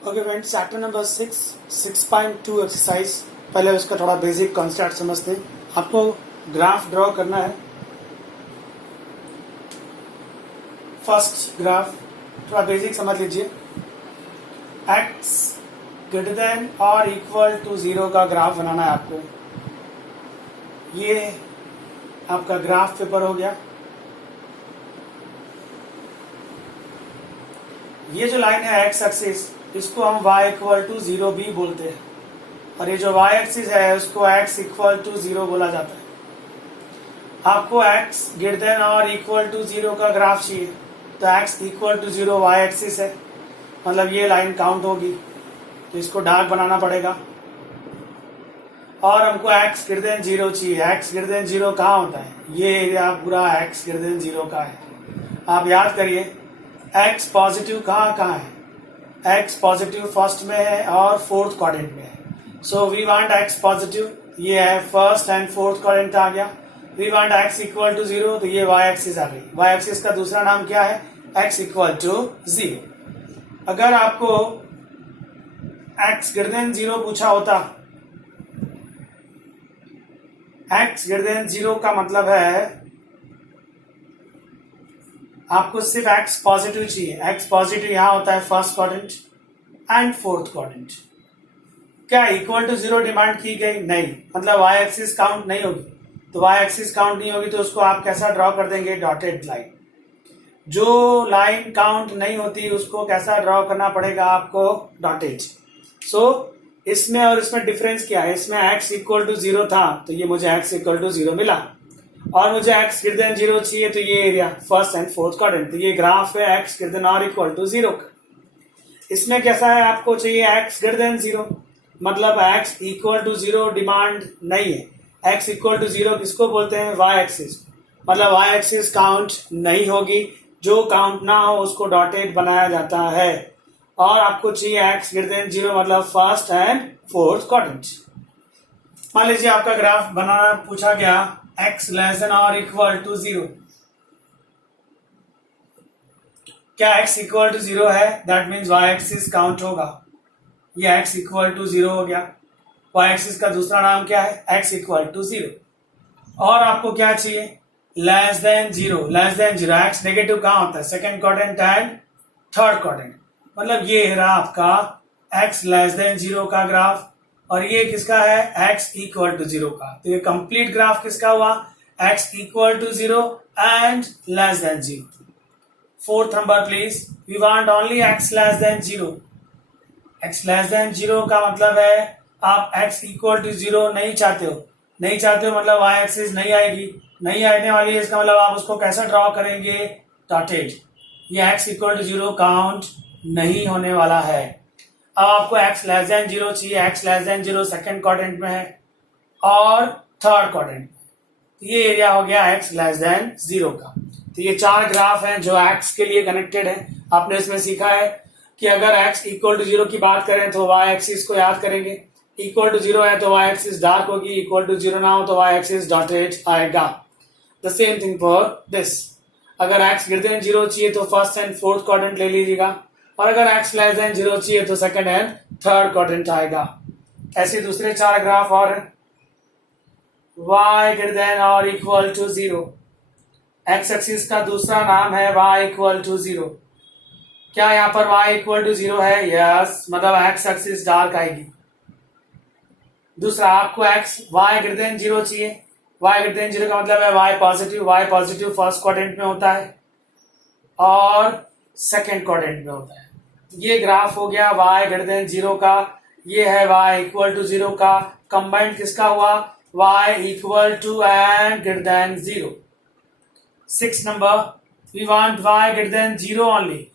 Okay friends, chapter number 6.2 exercise. पहले उसका थोड़ा बेसिक कॉन्सेप्ट समझते हैं। आपको ग्राफ ड्रॉ करना है। फर्स्ट ग्राफ थोड़ा बेसिक समझ लीजिए। एक्स ग्रेटर देन और इक्वल टू 0 का ग्राफ बनाना है आपको। ये आपका ग्राफ पेपर हो गया। ये जो लाइन है एक्स एक्सिस, इसको हम y इक्वल टू 0 भी बोलते हैं, और ये जो y एक्सिस है उसको x इक्वल टू 0 बोला जाता है। आपको x ग्रेटर देन और इक्वल टू 0 का ग्राफ चाहिए, तो x equal to 0 y axis है, मतलब ये लाइन काउंट होगी, तो इसको डार्क बनाना पड़ेगा। और हमको x ग्रेटर देन 0 चाहिए। x ग्रेटर देन 0 कहाँ होता है? ये एरिया पूरा x ग्रेटर देन 0 का है। आप याद करिए, x पॉजिटिव कहाँ कहाँ है? x पॉजिटिव फर्स्ट में है और फोर्थ क्वाड्रेंट में है। So we want x positive, ये है फर्स्ट एंड फोर्थ क्वाड्रेंट आ गया। We want x equal to 0, तो ये y एक्सिस आ गई। y एक्सिस का दूसरा नाम क्या है? x equal to 0। अगर आपको x ग्रेटर देन 0 पूछा होता, x ग्रेटर देन 0 का मतलब है आपको सिर्फ x पॉजिटिव चाहिए। x पॉजिटिव यहां होता है first quadrant and fourth quadrant. क्या इक्वल टू 0 डिमांड की गई? नहीं, मतलब y एक्सिस काउंट नहीं होगी। तो y एक्सिस काउंट नहीं होगी तो उसको आप कैसा ड्रॉ कर देंगे? Dotted line. जो लाइन काउंट नहीं होती उसको कैसा ड्रॉ करना पड़ेगा आपको? डॉटेड। सो इसमें और इसमें डिफरेंस क्या है? इसमें x इक्वल टू 0 था, तो ये मुझे x इक्वल टू 0 मिला, और मुझे x ग्रेटर देन 0 चाहिए, तो ये area first and fourth quadrant. तो ये ग्राफ है x ग्रेटर देन और इक्वल टू 0 का। इसमें कैसा है? आपको चाहिए x ग्रेटर देन 0, मतलब x इक्वल टू 0 डिमांड नहीं है। x इक्वल टू 0 किसको बोलते हैं? y axis. मतलब y एक्सिस काउंट नहीं होगी, जो काउंट ना हो उसको डॉटेड बनाया जाता है। और आपको चाहिए x ग्रेटर देन 0, मतलब फर्स्ट एंड फोर्थ क्वाड्रेंट। मान लीजिए आपका ग्राफ बनाना पूछा गया x लेस देन और इक्वल टू 0। क्या x इक्वल टू 0 है? That means y axis count होगा। ये x इक्वल टू 0 हो गया। y एक्सिस का दूसरा नाम क्या है? x equal to 0। और आपको क्या चाहिए? Less than 0। Less than 0, x negative कहाँ होता है? Second quadrant and third quadrant. मतलब ये है रहा आपका x लेस देन 0 का ग्राफ, और ये किसका है? x इक्वल टू 0 का। तो ये कंप्लीट ग्राफ किसका हुआ? x equal to 0 and less than 0। Fourth number please, we want only x less than 0। x less than 0 का मतलब है आप x इक्वल टू 0 नहीं चाहते हो। नहीं चाहते हो मतलब y एक्सिस नहीं आएगी, नहीं आने वाली है। इसका मतलब आप उसको कैसा ड्रॉ करेंगे? डॉटेड। ये x इक्वल टू 0 काउंट नहीं होने वाला है। अब आपको x लेस देन 0 चाहिए। x less than 0 second quadrant में है और थर्ड क्वाड्रेंट। ये एरिया हो गया x लेस देन 0 का। तो ये चार ग्राफ हैं जो x के लिए कनेक्टेड है। आपने इसमें सीखा है कि अगर x इक्वल टू 0 की बात करें तो y एक्सिस को याद करेंगे। इक्वल टू 0 है तो y एक्सिस डार्क होगी, इक्वल टू 0 ना हो तो y एक्सिस डॉटेड आएगा। The same thing for this. अगर x ग्रेटर देन 0 चाहिए तो फर्स्ट एंड फोर्थ क्वाड्रेंट ले लीजिएगा, और अगर x लेस देन 0 चाहिए तो सेकंड एंड थर्ड क्वाड्रेंट आएगा। ऐसे दूसरे चार ग्राफ और हैं। y ग्रेटर देन और इक्वल टू 0। x एक्सिस का दूसरा नाम है y इक्वल टू 0। क्या यहाँ पर y इक्वल टू 0 है? यस, मतलब x एक्सिस डार्क आएगी। दूसरा, आपको y ग्रेटर देन 0 चाहिए। y ग्रेटर देन 0 का मतलब है y positive. y positive first quadrant में होता है और सेकेंड क्वाड्रेंट में होता है। ये ग्राफ हो गया y ग्रेटर देन 0 का, ये है y इक्वल टू 0 का। कंबाइंड किसका हुआ? y equal to and greater than 0। 6 number, we want y greater than 0 only.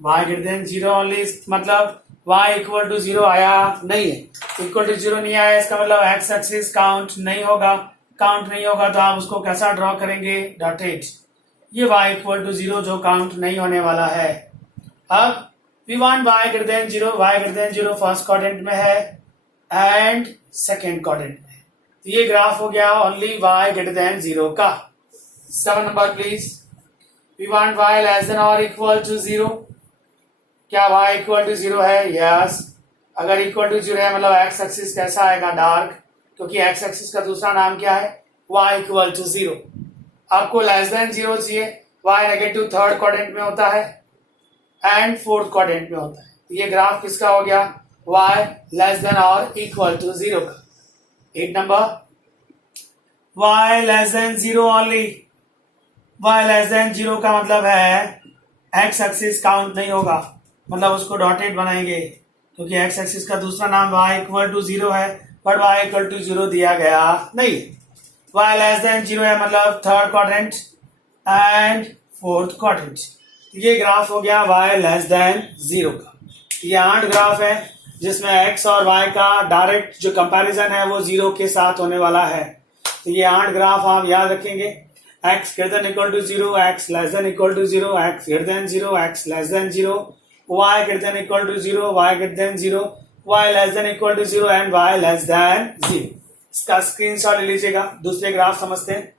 y greater than 0 only मतलब y इक्वल टू 0 आया नहीं है। इक्वल टू 0 नहीं आया, इसका मतलब x एक्सिस काउंट नहीं होगा। काउंट नहीं होगा तो आप उसको कैसा ड्रॉ करेंगे? डॉटेड। ये y इक्वल टू 0 जो काउंट नहीं होने वाला है। अब we want y greater than 0। y greater than 0 first quadrant में है एंड सेकेंड क्वाड्रेंट में। तो ये ग्राफ हो गया ओनली y ग्रेटर देन 0 का। 7 number please, we want y less than और इक्वल टू 0। क्या y इक्वल टू 0 है? यस। अगर इक्वल टू 0 है मतलब एक्स एक्सिस कैसा आएगा? डार्क, क्योंकि एक्स एक्सिस का दूसरा नाम क्या है? y equal to 0। आपको लेस देन 0 चाहिए, y नेगेटिव थर्ड क्वाड्रेंट में होता है एंड फोर्थ क्वाड्रेंट में होता है। ये ग्राफ किसका हो गया? y लेस देन और इक्वल टू 0 का। 8 number, y less than 0 only. y less than 0 का मतलब है x एक्सिस काउंट नहीं होगा, मतलब उसको डॉटेड बनाएंगे, क्योंकि x एक्सिस का दूसरा नाम y इक्वल टू 0 है, पर y इक्वल टू 0 दिया गया नहीं। y लेस देन 0 है मतलब third quadrant and fourth quadrant. ये ग्राफ हो गया y लेस देन 0 का। ये 8 ग्राफ है जिसमें x और y का डायरेक्ट जो कंपैरिजन है वो 0 के साथ होने वाला है। तो ये 8 ग्राफ आप याद रखेंगे। x greater than equal to 0, x less than equal to 0, x greater than 0, x less than 0, y greater than equal to 0, y greater than 0, y less than equal to 0 and y less than 0। इसका screenshot ले लीजिएगा। दूसरे graph समझते हैं।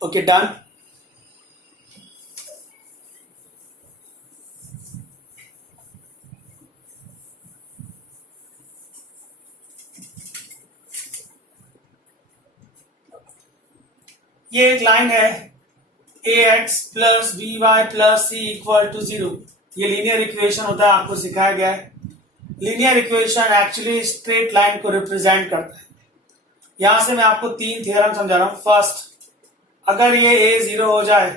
Okay, done. ये एक line है ax plus b y plus c equal to 0। ये लीनियर इक्वेशन होता है, आपको सिखाया गया है। Linear equation actually straight line को रिप्रेजेंट करता है। यहां से मैं आपको 3 थ्योरम समझा रहा हूं। फर्स्ट, अगर ये a 0 हो जाए,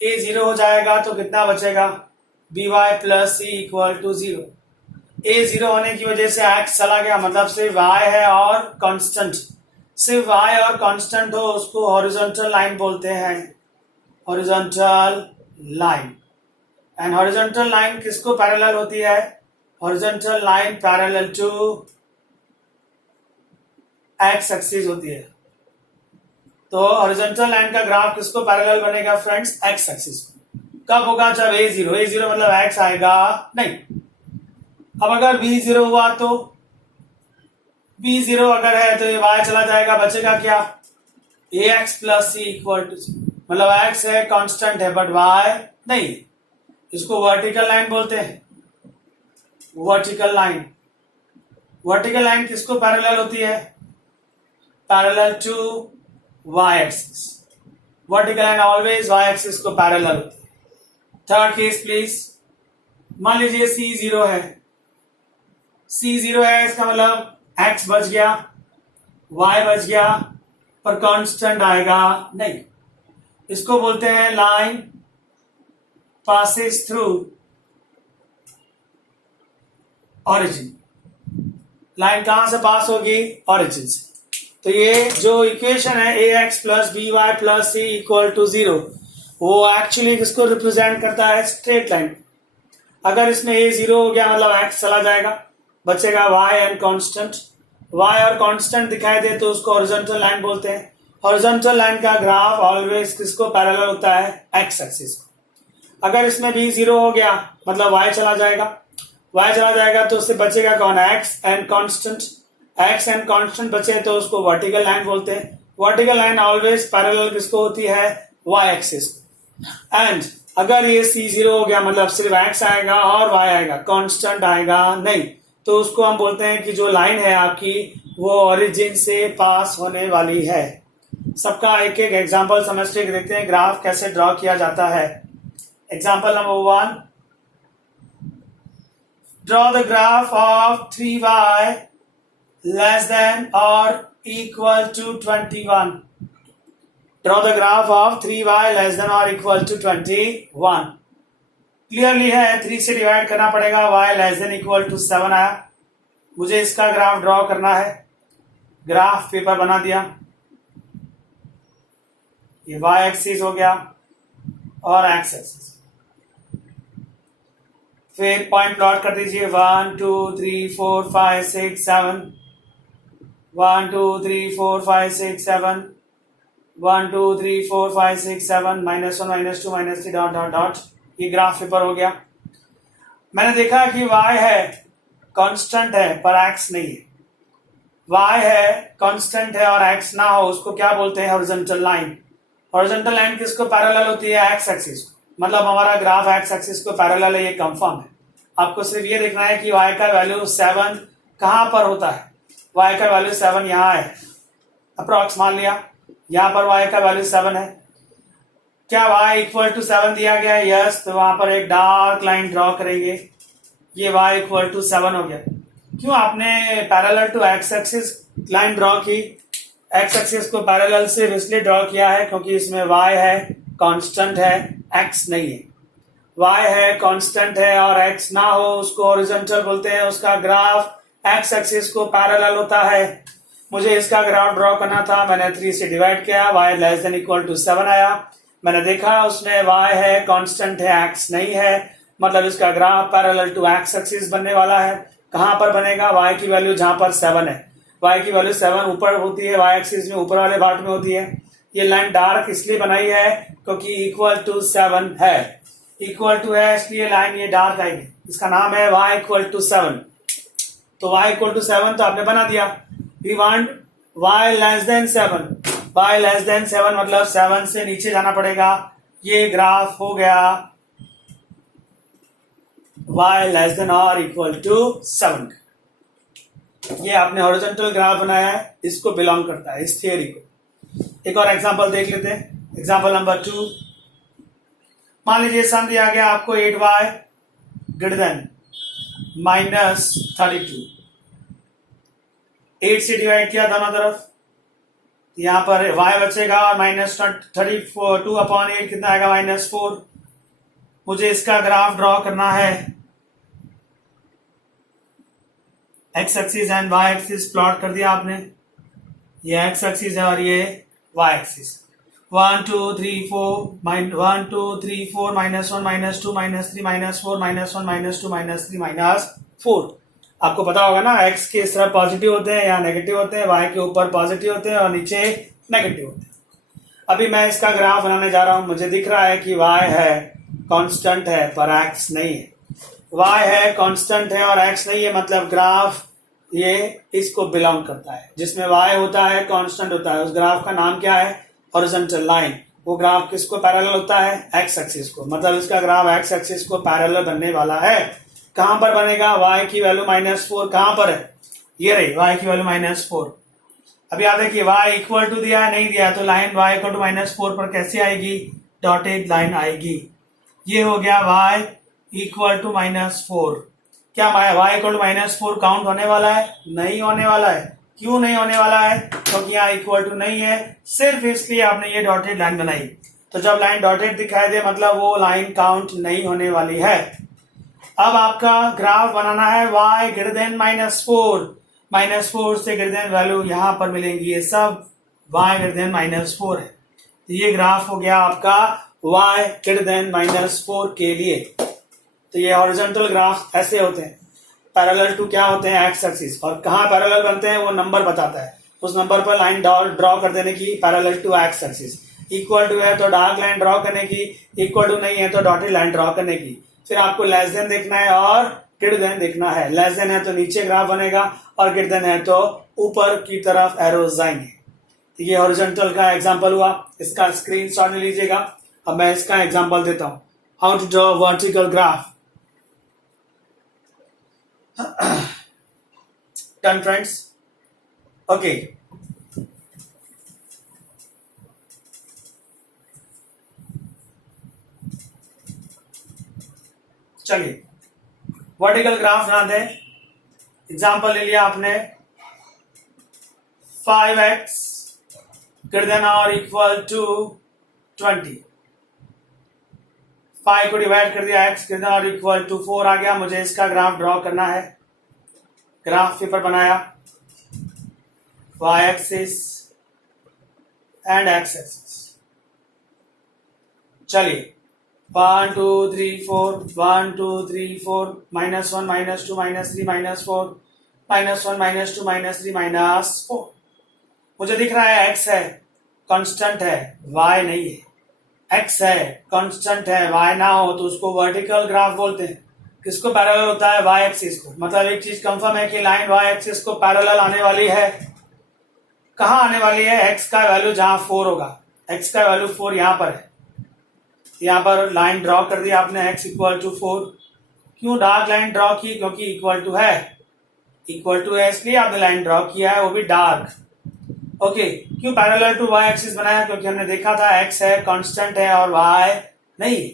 a 0 हो जाएगा तो कितना बचेगा? B y plus c equal to 0। a 0 होने की वजह से x चला गया, मतलब सिर्फ y है और कांस्टेंट। सिर्फ y और कांस्टेंट हो उसको हॉरिजॉन्टल लाइन बोलते हैं, horizontal line. And horizontal line किसको पैरेलल होती है? Horizontal line parallel to x axis होती है। तो हॉरिजॉन्टल लाइन का ग्राफ किसको पैरेलल बनेगा फ्रेंड्स? एक्स एक्सिस को। कब होगा? जब a 0। a 0 मतलब x आएगा नहीं। अब अगर b 0 हुआ तो b 0 अगर है तो ये y चला जाएगा, बचेगा क्या? ax plus c equal to, मतलब x है कांस्टेंट है बट y नहीं। इसको वर्टिकल लाइन बोलते हैं, वर्टिकल लाइन। वर्टिकल लाइन किसको पैरेलल होती है? Parallel to y axis. Vertical line always y axis को पैरेलल होती है। Third case please. मान लीजिए c 0 है, c 0 है, इसका मतलब x बच गया, y बच गया, पर कांस्टेंट आएगा नहीं। इसको बोलते हैं line passes through origin. Line कहां से पास होगी? ओरिजिन से। तो ये जो इक्वेशन है ax plus b y plus c equal to 0, वो एक्चुअली किसको रिप्रेजेंट करता है? Straight line. अगर इसमें a 0 हो गया मतलब x चला जाएगा, बचेगा y एंड कांस्टेंट। y और कांस्टेंट दिखाई दे तो उसको हॉरिजॉन्टल लाइन बोलते हैं। हॉरिजॉन्टल लाइन का ग्राफ ऑलवेज किसको पैरेलल होता है? x एक्सिस को। अगर इसमें भी 0 हो गया मतलब y चला जाएगा, y चला जाएगा तो उससे बचेगा कौन? x and constant. x and constant बचे तो उसको वर्टिकल लाइन बोलते हैं। वर्टिकल लाइन ऑलवेज पैरेलल किसको होती है? y एक्सिस को। एंड अगर ये c 0 हो गया मतलब सिर्फ x आएगा और y आएगा, कांस्टेंट आएगा नहीं, तो उसको हम बोलते हैं कि जो लाइन है आपकी वो ओरिजिन से पास होने वाली है। सबका एक एक एग्जांपल समझते देखते हैं ग्राफ कैसे ड्रॉ किया जाता है। Example number 1, draw the graph of 3y less than और equal to 21। Draw the graph of 3y less than और इक्वल टू 21। क्लियरली है, 3 से डिवाइड करना पड़ेगा। y less than equal to 7 आया, मुझे इसका ग्राफ ड्रॉ करना है। ग्राफ पेपर बना दिया, ये y एक्सिस हो गया और x एक्सिस। फिर पॉइंट प्लॉट कर दीजिए 1 2 3 4 5 6 7, 1 2 3 4 5 6 7, 1 2 3 4 5 6 7, -1 -2 -3 डॉट डॉट डॉट। ये ग्राफ पेपर हो गया। मैंने देखा कि y है कांस्टेंट है पर x नहीं है। y है कांस्टेंट है और x ना हो, उसको क्या बोलते हैं? Horizontal line. हॉरिजॉन्टल लाइन किसको पैरेलल होती है? एक्स एक्सिस को, मतलब हमारा ग्राफ एक्स एक्सिस को पैरेलल है, ये कंफर्म है। आपको सिर्फ ये देखना है कि y का वैल्यू 7 कहां पर होता है। y का वैल्यू 7 यहाँ है, अप्रॉक्स मान लिया यहाँ पर y का वैल्यू 7 है। क्या y इक्वल टू 7 दिया गया है? यस, तो वहां पर एक डार्क लाइन ड्रॉ करेंगे, ये y इक्वल टू 7 हो गया। क्यों आपने parallel to x axis line draw की? एक्स एक्सिस को पैरेलल से इसलिए ड्रॉ किया है क्योंकि इसमें y है, कांस्टेंट है, x नहीं है। y है, कांस्टेंट है और x ना हो उसको हॉरिजॉन्टल बोलते हैं, उसका ग्राफ x एक्सिस को पैरेलल होता है। मुझे इसका ग्राफ ड्रॉ करना था, मैंने 3 से डिवाइड किया, y less than equal to 7 आया। मैंने देखा उसमें y है, कांस्टेंट है, x नहीं है, मतलब इसका graph parallel to x axis बनने वाला है। कहां पर बनेगा? y की वैल्यू जहां पर 7 है, y की वैल्यू 7 ऊपर होती है, y एक्सिस में ऊपर वाले पार्ट में होती है। ये लाइन डार्क इसलिए बनाई है क्योंकि इक्वल टू 7 है, इक्वल टू है इसलिए लाइन ये डार्क आएगी। इसका नाम है y इक्वल टू 7। तो y इक्वल टू 7 तो आपने बना दिया। We want y less than 7, y less than 7 मतलब 7 से नीचे जाना पड़ेगा। ये ग्राफ हो गया y लेस देन और इक्वल टू 7। ये आपने हॉरिजॉन्टल ग्राफ बनाया है, इसको बिलोंग करता है, इस थियरी को। एक और एग्जांपल देख लेते हैं, एग्जांपल नंबर 2। मान लीजिए सम दिया गया आपको 8y ग्रेटर देन -32। 8 से डिवाइड किया दोनों तरफ, यहां पर y बचेगा और -32 अपॉन 8 कितना आएगा? -4। मुझे इसका ग्राफ ड्रॉ करना है, x axis and y axis plot कर दिया आपने। ये x एक्सिस है और ये y एक्सिस। 1 2 3 4 1 2 3 4 -1 -2 -3 -4 -1 -2 -3 -4। आपको पता होगा ना, x के इस तरफ पॉजिटिव होते हैं, यहाँ नेगेटिव होते हैं, y के ऊपर पॉजिटिव होते हैं और नीचे नेगेटिव होते हैं। अभी मैं इसका ग्राफ बनाने जा रहा हूं। मुझे दिख रहा है कि y है, कांस्टेंट है, पर x नहीं है। y है, कांस्टेंट है और x नहीं है, मतलब ग्राफ ये इसको बिलोंग करता है। जिसमें y होता है, कांस्टेंट होता है, उस ग्राफ का नाम क्या है? Horizontal line. वो ग्राफ किसको पैरेलल होता है? x एक्सिस को, मतलब इसका ग्राफ x एक्सिस को पैरेलल बनने वाला है। कहां पर बनेगा? y की वैल्यू -4 कहां पर है? ये रही y की वैल्यू -4। अभी आप देखिए y इक्वल टू दिया है, नहीं दिया, तो लाइन y इक्वल टू -4 पर कैसे आएगी? डॉटेड लाइन आएगी। ये हो गया y इक्वल टू -4। क्या y इक्वल टू -4 काउंट होने वाला है? नहीं होने वाला है। क्यों नहीं होने वाला है? क्योंकि यहाँ इक्वल टू नहीं है, सिर्फ इसलिए आपने ये डॉटेड लाइन बनाई। तो जब लाइन डॉटेड दिखाई दे मतलब वो लाइन काउंट नहीं होने वाली है। अब आपका ग्राफ बनाना है y ग्रेटर देन -4, -4 से ग्रेटर देन वैल्यू यहां पर मिलेंगी, ये सब y ग्रेटर देन -4 है। तो ये ग्राफ हो गया आपका y ग्रेटर देन -4 के लिए। तो ये हॉरिजॉन्टल ग्राफ ऐसे होते हैं, पैरेलल टू क्या होते हैं? X axis. और कहाँ पैरेलल बनते हैं वो नंबर बताता है, उस नंबर पर लाइन ड्रॉ कर देने की, parallel to x axis. Equal to है तो डार्क लाइन ड्रॉ करने की, इक्वल टू नहीं है तो डॉटेड लाइन ड्रॉ करने की। फिर आपको लेस देन देखना है और ग्रेटर देन देखना है। लेस देन है तो नीचे ग्राफ बनेगा और ग्रेटर देन है तो ऊपर की तरफ एरोज जाएंगे। तो ये हॉरिजॉन्टल का एग्जांपल हुआ, इसका स्क्रीनशॉट ले लीजिएगा। अब मैं इसका एग्जांपल देता हूं, how to draw vertical graph. Done friends? Okay. चलिए वर्टिकल ग्राफ बना दें। एग्जांपल ले लिया आपने 5x ग्रेटर देन और इक्वल टू 20। 5 को डिवाइड कर दिया, x ग्रेटर देन और इक्वल टू 4 आ गया। मुझे इसका ग्राफ ड्रॉ करना है। ग्राफ पेपर बनाया, y axis and x axis. चलिए 1 2 3 4 1 2 3 4 -1 -2 -3 -4 -1 -2 -3 -4। मुझे दिख रहा है x है, कांस्टेंट है, y नहीं है। x है, कांस्टेंट है, y ना हो तो उसको वर्टिकल ग्राफ बोलते हैं। किसको पैरेलल होता है? y एक्सिस को। मतलब एक चीज कंफर्म है कि लाइन y एक्सिस को पैरेलल आने वाली है। कहां आने वाली है? x का वैल्यू जहां 4 होगा। x का वैल्यू 4 यहाँ पर है, यहाँ पर लाइन ड्रॉ कर दिया आपने x इक्वल टू 4। क्यों डार्क लाइन ड्रॉ की? क्योंकि इक्वल टू है इसलिए आपने लाइन ड्रॉ किया है, वो भी डार्क। ओके, क्यों पैरेलल टू y एक्सिस बनाया? क्योंकि हमने देखा था x है, कांस्टेंट है और y नहीं।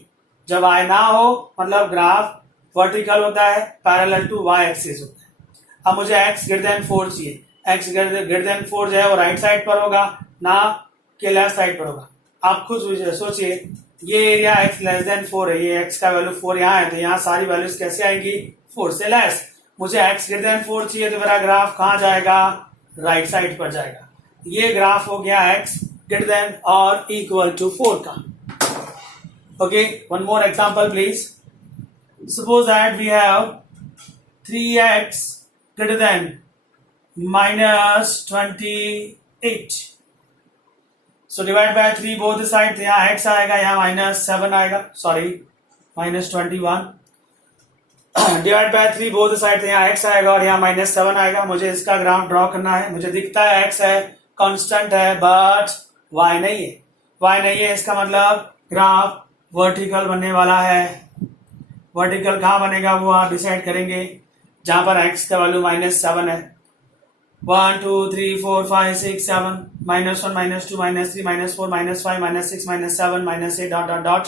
जब y ना हो मतलब ग्राफ वर्टिकल होता है, पैरेलल टू y एक्सिस होता है। अब मुझे x ग्रेटर देन 4 चाहिए। x ग्रेटर देन 4 जो है वो राइट साइड पर होगा, ना कि लेफ्ट साइड पर होगा। आप खुद सोचिए, ये एरिया x लेस देन 4 है, ये x का वैल्यू 4 यहाँ है, तो यहाँ सारी वैल्यूज कैसे आएंगी? 4 से लेस। मुझे x ग्रेटर देन 4 चाहिए, तो मेरा ग्राफ कहाँ जाएगा? राइट साइड पर जाएगा। ये ग्राफ हो गया x ग्रेटर देन और इक्वल टू 4 का। Okay, one more example please. Suppose that we have 3x greater than minus 28. So divide by 3 both sides. यहाँ x आएगा, यहाँ minus 7 आएगा, sorry minus 21. Divide by 3 both side, यहाँ x आएगा और यहाँ minus 7 आएगा। मुझे इसका ग्राफ ड्रॉ करना है। मुझे दिखता है x है, कांस्टेंट है, बट y नहीं है। y नहीं है, इसका मतलब ग्राफ वर्टिकल बनने वाला है। वर्टिकल कहाँ बनेगा वो आप डिसाइड करेंगे, जहां पर x का वैल्यू -7 है। 1 2 3 4 5 6 7 -1 -2 -3 -4 -5 -6 -7 -8 dot dot dot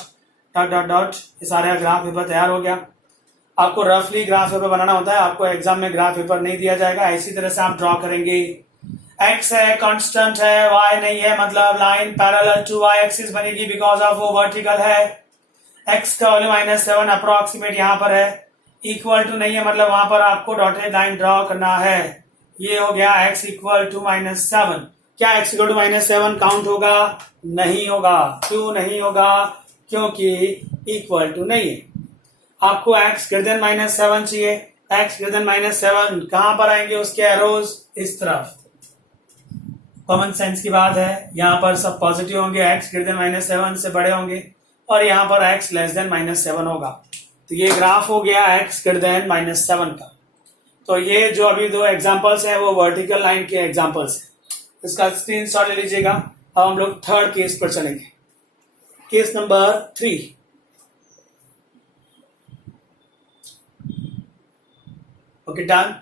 dot dot dot. ये सारा ग्राफ पेपर तैयार हो गया। आपको रफली ग्राफ पेपर बनाना होता है, आपको एग्जाम में ग्राफ पेपर नहीं दिया जाएगा। इसी तरह से आप ड्रॉ करेंगे। x है, कांस्टेंट है, y नहीं है, मतलब line parallel to y axis बनेगी बिकॉज ऑफ वो वर्टिकल है। x का वैल्यू -7 अप्रोक्सीमेट यहाँ पर है, इक्वल टू नहीं है, मतलब वहां पर आपको डॉटेड लाइन ड्रॉ करना है। ये हो गया x इक्वल टू -7। क्या x इक्वल टू -7 काउंट होगा? नहीं होगा। क्यों नहीं होगा? क्योंकि इक्वल टू नहीं है। आपको x ग्रेटर देन -7 चाहिए। x ग्रेटर देन -7 कहां पर आएंगे? उसके एरोज इस तरफ। कॉमन सेंस की बात है, यहाँ पर सब पॉजिटिव होंगे, x ग्रेटर देन -7 से बड़े होंगे, और यहाँ पर x लेस देन -7 होगा। तो ये ग्राफ हो गया x ग्रेटर देन -7 का। तो ये जो अभी दो एग्जांपल्स हैं वो वर्टिकल लाइन के एग्जांपल्स हैं। इसका स्क्रीनशॉट ले लीजिएगा। अब हम लोग थर्ड केस पर चलेंगे, case number 3। Okay, done.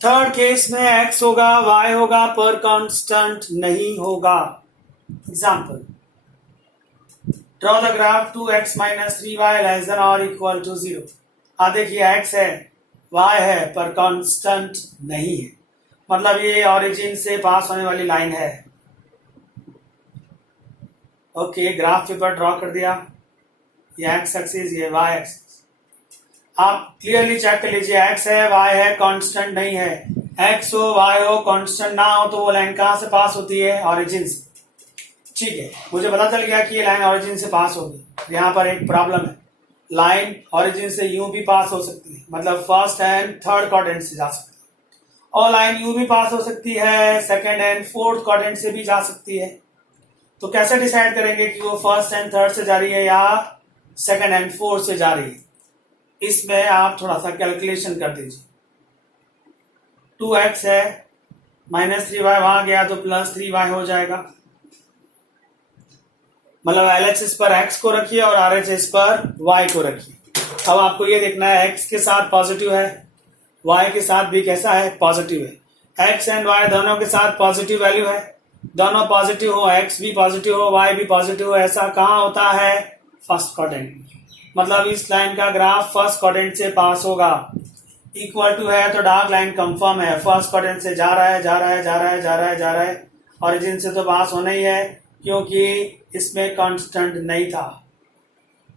Third case में x होगा, y होगा, पर कांस्टेंट नहीं होगा। Example, draw the graph 2x - 3y less than और इक्वल टू 0। हाँ देखिए, x है, y है, पर कांस्टेंट नहीं है, मतलब ये ओरिजिन से पास होने वाली लाइन है। ओके, ग्राफ पेपर ड्रॉ कर दिया। ये x एक्सिस, ये y एक्सिस। आप क्लियरली चेक कर लीजिए, x है, y है, कांस्टेंट नहीं है। x हो, y हो, कांस्टेंट ना हो तो वो लाइन कहां से पास होती है? ओरिजिन से। ठीक है, मुझे पता चल गया कि ये लाइन ओरिजिन से पास होगी। यहाँ पर एक प्रॉब्लम है, लाइन ओरिजिन से यूं भी पास हो सकती है, मतलब फर्स्ट एंड थर्ड क्वाड्रेंट से जा सकती है, और लाइन यूं भी पास हो सकती है, सेकंड एंड फोर्थ क्वाड्रेंट से भी जा सकती है। तो कैसे डिसाइड करेंगे कि वो फर्स्ट एंड थर्ड से जा रही है या सेकंड एंड फोर्थ से जा रही है? इसमें आप थोड़ा सा कैलकुलेशन कर दीजिए। 2x है, -3y वहां गया तो +3y हो जाएगा, मतलब LHS पर x को रखिए और RHS पर y को रखिए। अब आपको ये देखना है, x के साथ पॉजिटिव है, y के साथ भी कैसा है? पॉजिटिव है। x एंड y दोनों के साथ पॉजिटिव वैल्यू है, दोनों पॉजिटिव हो, x भी पॉजिटिव हो, y भी पॉजिटिव हो, ऐसा कहाँ होता है? First quadrant. मतलब इस लाइन का ग्राफ फर्स्ट क्वाड्रेंट से पास होगा। इक्वल टू है तो डार्क लाइन कंफर्म है, फर्स्ट क्वाड्रेंट से जा रहा है, जा रहा है, जा रहा है, जा रहा है, जा रहा है, ओरिजिन से तो पास होना ही है क्योंकि इसमें कांस्टेंट नहीं था।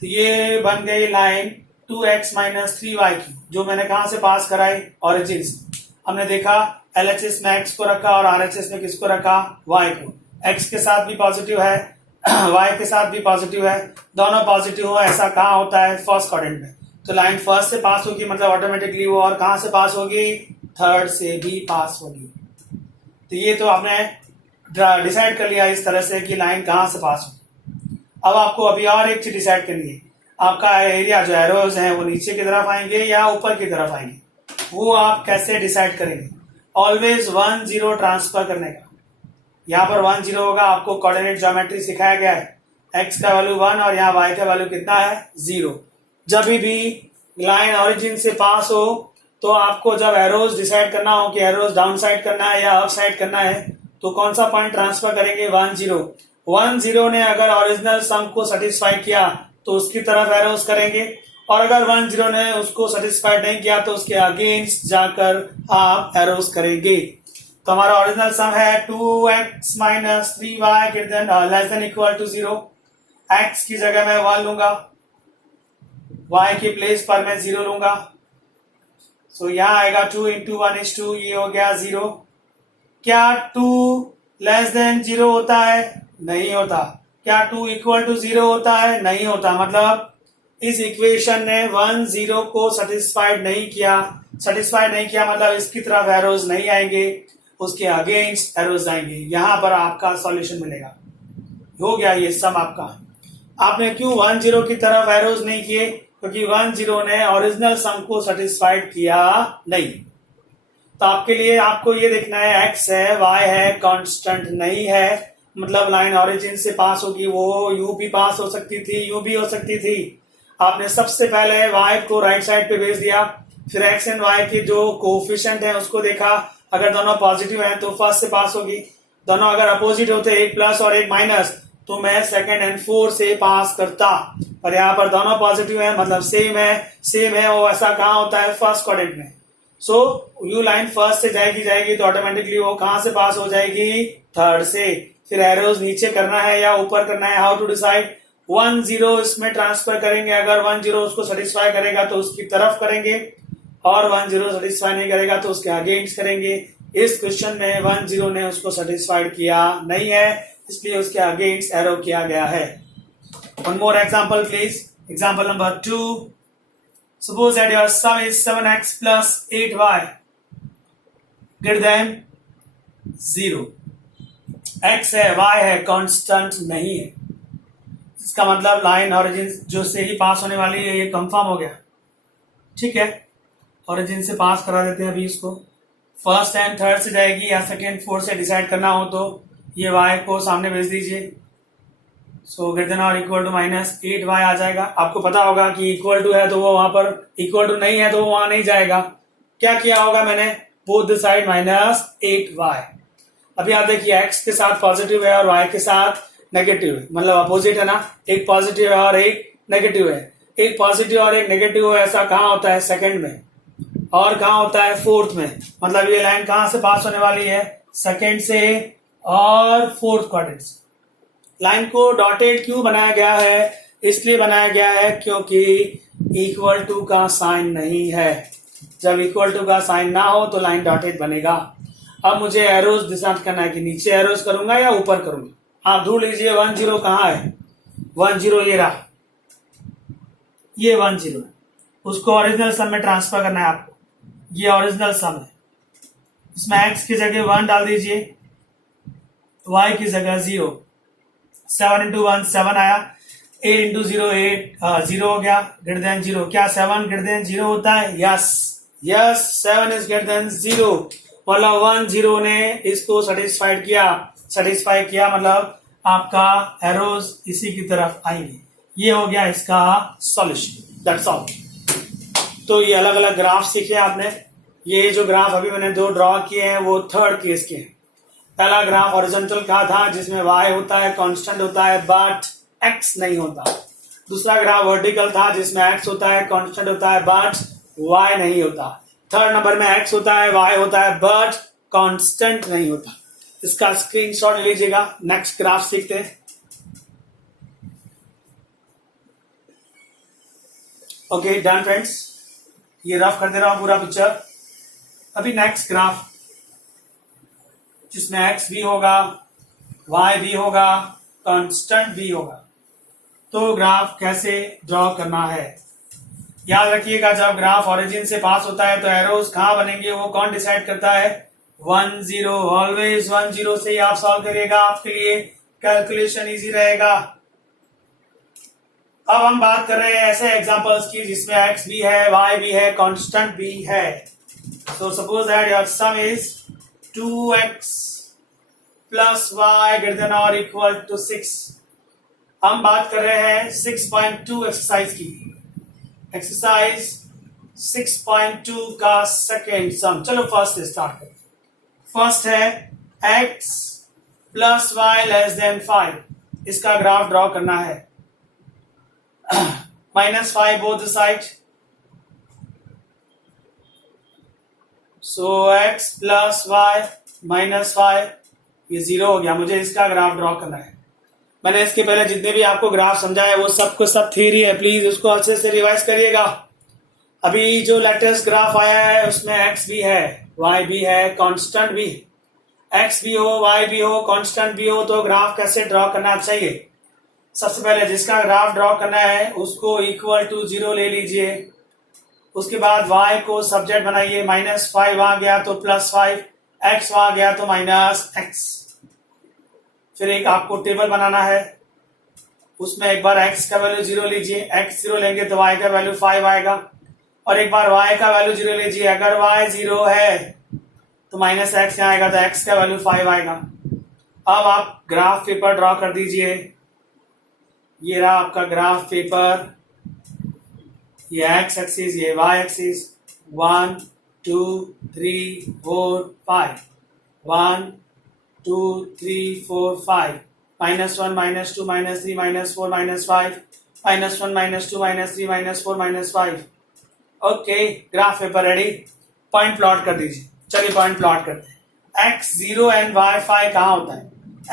तो ये बन गई लाइन 2x - 3y की, जो मैंने कहां से पास कराई? ओरिजिन से। हमने देखा LHS में x को रखा और RHS में किसको रखा? y को। x के साथ भी पॉजिटिव है, y के साथ भी पॉजिटिव है, दोनों पॉजिटिव हो, ऐसा कहाँ होता है? फर्स्ट क्वाड्रेंट में। तो लाइन फर्स्ट से पास होगी, मतलब ऑटोमेटिकली वो और कहां से पास होगी? थर्ड से भी पास होगी। तो ये तो आपने डिसाइड कर लिया इस तरह से कि लाइन कहां से पास होगी। अब आपको अभी और एक चीज डिसाइड करनी है, आपका एरिया जो एरोज है वो नीचे की तरफ आएंगे या ऊपर की तरफ आएंगे, वो आप कैसे डिसाइड करेंगे। ऑलवेज 1 0 ट्रांसफर करने का। यहाँ पर 1 0 होगा, आपको कोऑर्डिनेट ज्योमेट्री सिखाया गया है, x का वैल्यू 1 और यहाँ y का वैल्यू कितना है 0। जब भी लाइन ओरिजिन से पास हो तो आपको जब एरोज डिसाइड करना हो कि एरोज डाउन साइड करना है या अप साइड करना है, तो कौन सा पॉइंट ट्रांसफर करेंगे 1 0। 1 0 ने अगर ओरिजिनल सम को सेटिस्फाई किया तो उसकी तरफ एरोज करेंगे, और अगर 1 0 ने उसको सेटिस्फाइड नहीं किया तो उसके अगेंस्ट जाकर आप एरोज करेंगे। तो हमारा ओरिजिनल सम है 2x minus 3y less than equal to 0। x की जगह मैं 1 लूंगा, y के प्लेस पर मैं 0 लूंगा। सो यहाँ आएगा 2 इंटू 1 इज 2, ये हो गया 0। क्या 2 लेस देन 0 होता है? नहीं होता। क्या 2 इक्वल टू 0 होता है? नहीं होता। मतलब इस इक्वेशन ने 1 0 को सेटिस्फाइड नहीं किया। सेटिस्फाइड नहीं किया मतलब इसकी तरफ एरोज नहीं आएंगे, उसके अगेंस्ट एरोज आएंगे। यहां पर आपका सॉल्यूशन मिलेगा। हो गया ये सम आपका। आपने क्यों 1 0 की तरफ एरोज नहीं किए? क्योंकि 1 0 ने ओरिजिनल सम को सेटिस्फाइड किया नहीं। तो आपके लिए आपको ये देखना है x है, y है, कांस्टेंट नहीं है, मतलब लाइन ओरिजिन से पास होगी, वो यू भी पास हो सकती थी, यू भी हो सकती थी। आपने सबसे पहले y को राइट साइड पे भेज दिया, फिर x एंड y के जो कोफिशिएंट है उसको देखा, अगर दोनों पॉजिटिव हैं तो फर्स्ट से पास होगी, दोनों अगर अपोजिट होते एक प्लस और एक माइनस तो मैं सेकंड एंड फोर्थ से पास करता, पर यहाँ पर दोनों पॉजिटिव है मतलब सेम है वो ऐसा कहाँ होता है फर्स्ट क्वाड्रेंट में। सो यू लाइन फर्स्ट से जाएगी तो ऑटोमेटिकली वो कहां से पास हो जाएगी? थर्ड से। फिर एरोज नीचे करना है या ऊपर करना है, हाउ टू डिसाइड? 1 0 इसमें ट्रांसफर करेंगे, अगर 1 0 उसको सेटिस्फाई करेगा तो उसकी तरफ करेंगे, और 1 0 सेटिस्फाई नहीं करेगा तो उसके अगेंस्ट करेंगे। इस क्वेश्चन में 1 0 ने उसको सेटिस्फाइड किया नहीं है, इसलिए उसके अगेंस्ट एरो किया गया है। One more example please. Example number 2। Suppose that your sum is 7x plus 8y greater than 0। x है, y है, कांस्टेंट नहीं है। इसका मतलब लाइन ओरिजिन जो से ही पास होने वाली है, ये कंफर्म हो गया। ठीक है, ओरिजिन से पास करा देते हैं अभी इसको। फर्स्ट एंड थर्ड से जाएगी या सेकेंड फोर्थ से डिसाइड करना हो तो ये y को सामने भेज दीजिए। सो ग्रेटर देन और इक्वल टू माइनस 8y आ जाएगा। आपको पता होगा कि इक्वल टू है तो वो वहां पर, इक्वल टू नहीं है तो वो वहां नहीं जाएगा। क्या किया होगा मैंने? Both the side minus 8y। अभी आप देखिए x के साथ पॉजिटिव है और y के साथ नेगेटिव है, मतलब अपोजिट है ना, एक पॉजिटिव है और एक नेगेटिव है। एक पॉजिटिव और एक नेगेटिव है, ऐसा कहाँ होता है? सेकेंड में। और कहाँ होता है? फोर्थ में। मतलब ये लाइन कहाँ से पास होने वाली है? सेकेंड से और फोर्थ क्वाड्रेंट से। लाइन को डॉटेड क्यों बनाया गया है? इसलिए बनाया गया है क्योंकि इक्वल टू का साइन नहीं है। जब इक्वल टू का साइन ना हो तो लाइन डॉटेड बनेगा। अब मुझे एरोज डिसाइड करना है कि नीचे एरोज करूंगा या ऊपर करूंगा। आप ढूंढ लीजिए 1 0 कहाँ है? 1 0 ये रहा, ये 1 0 है। उसको ओरिजिनल सम में ट्रांसफर करना है आपको। ये ओरिजिनल सम है, इसमें x की जगह 1 डाल दीजिए, y की जगह 0। 7 इंटू 1 7 आया, 8 इंटू 0 8 0 हो गया, ग्रेटर देन 0। क्या 7 ग्रेटर देन 0 होता है? Yes, 7 is greater than 0। मतलब 1 0 ने इसको सेटिस्फाइड किया मतलब आपका एरोज इसी की तरफ आएंगे। ये हो गया इसका सॉल्यूशन, दैट्स ऑल। तो ये अलग अलग ग्राफ सीखे आपने। ये जो ग्राफ अभी मैंने 2 ड्रॉ किए हैं वो थर्ड केस के हैं। पहला ग्राफ हॉरिजॉन्टल का था जिसमें y होता है, कांस्टेंट होता है, बट x नहीं होता। दूसरा ग्राफ वर्टिकल था जिसमें x होता है, कांस्टेंट होता है, बट y नहीं होता। थर्ड नंबर में x होता है, y होता है, बट कांस्टेंट नहीं होता। इसका स्क्रीनशॉट लीजिएगा। नेक्स्ट ग्राफ सीखते हैं। ओके डन फ्रेंड्स, ये रफ कर दे रहा हूं पूरा पिक्चर। अभी नेक्स्ट ग्राफ जिसमें x भी होगा, y भी होगा, कांस्टेंट भी होगा। तो ग्राफ कैसे ड्रॉ करना है? याद रखिएगा, जब ग्राफ ओरिजिन से पास होता है तो एरोज कहां बनेंगे वो कौन डिसाइड करता है? 1 0। ऑलवेज 1 0 से ही आप सॉल्व करिएगा, आपके लिए कैलकुलेशन इजी रहेगा। अब हम बात कर रहे हैं ऐसे एग्जांपल्स की जिसमें x भी है, y भी है, कांस्टेंट भी है. So suppose that your sum is 2x plus y greater than or equal to 6. हम बात कर रहे हैं 6.2 एक्सरसाइज की. एक्सरसाइज 6.2 का सेकेंड सम. चलो फर्स्ट से स्टार्ट करें. फर्स्ट है x plus y less than 5. इसका ग्राफ ड्रॉ करना है. -5 both side. So x plus y -5 ये 0 हो गया. मुझे इसका ग्राफ ड्रॉ करना है. मैंने इसके पहले जितने भी आपको ग्राफ समझाया वो सब थ्योरी है. प्लीज उसको अच्छे से रिवाइज करिएगा. अभी जो लेटेस्ट ग्राफ आया है उसमें x भी है, y भी है, कांस्टेंट भी. x भी हो, y भी हो, कांस्टेंट भी हो तो ग्राफ कैसे ड्रॉ करना चाहिए. सबसे पहले जिसका ग्राफ ड्रॉ करना है उसको इक्वल टू 0 ले लीजिए. उसके बाद y को सब्जेक्ट बनाइए. -5 वहां गया तो +5, x वहां गया तो -x. फिर एक आपको टेबल बनाना है. उसमें एक बार x का वैल्यू 0 लीजिए. x 0 लेंगे तो y का वैल्यू 5 आएगा. और एक बार y का वैल्यू 0 लीजिए. अगर y 0 है तो -x यहाँ आएगा तो x का वैल्यू 5 आएगा. अब आप ग्राफ पेपर ड्रॉ कर दीजिए. ये रहा आपका ग्राफ पेपर. ये x एक्सिस, ये y axis. 1 2 3 4 5. 1 2 3 4 5. -1 -2 -3 -4 -5. -1 -2 -3 -4 -5. Okay, graph paper ready. Point plot कर दीजिए. चलिए पॉइंट प्लॉट करते हैं. x0 एंड y5 कहाँ होता है.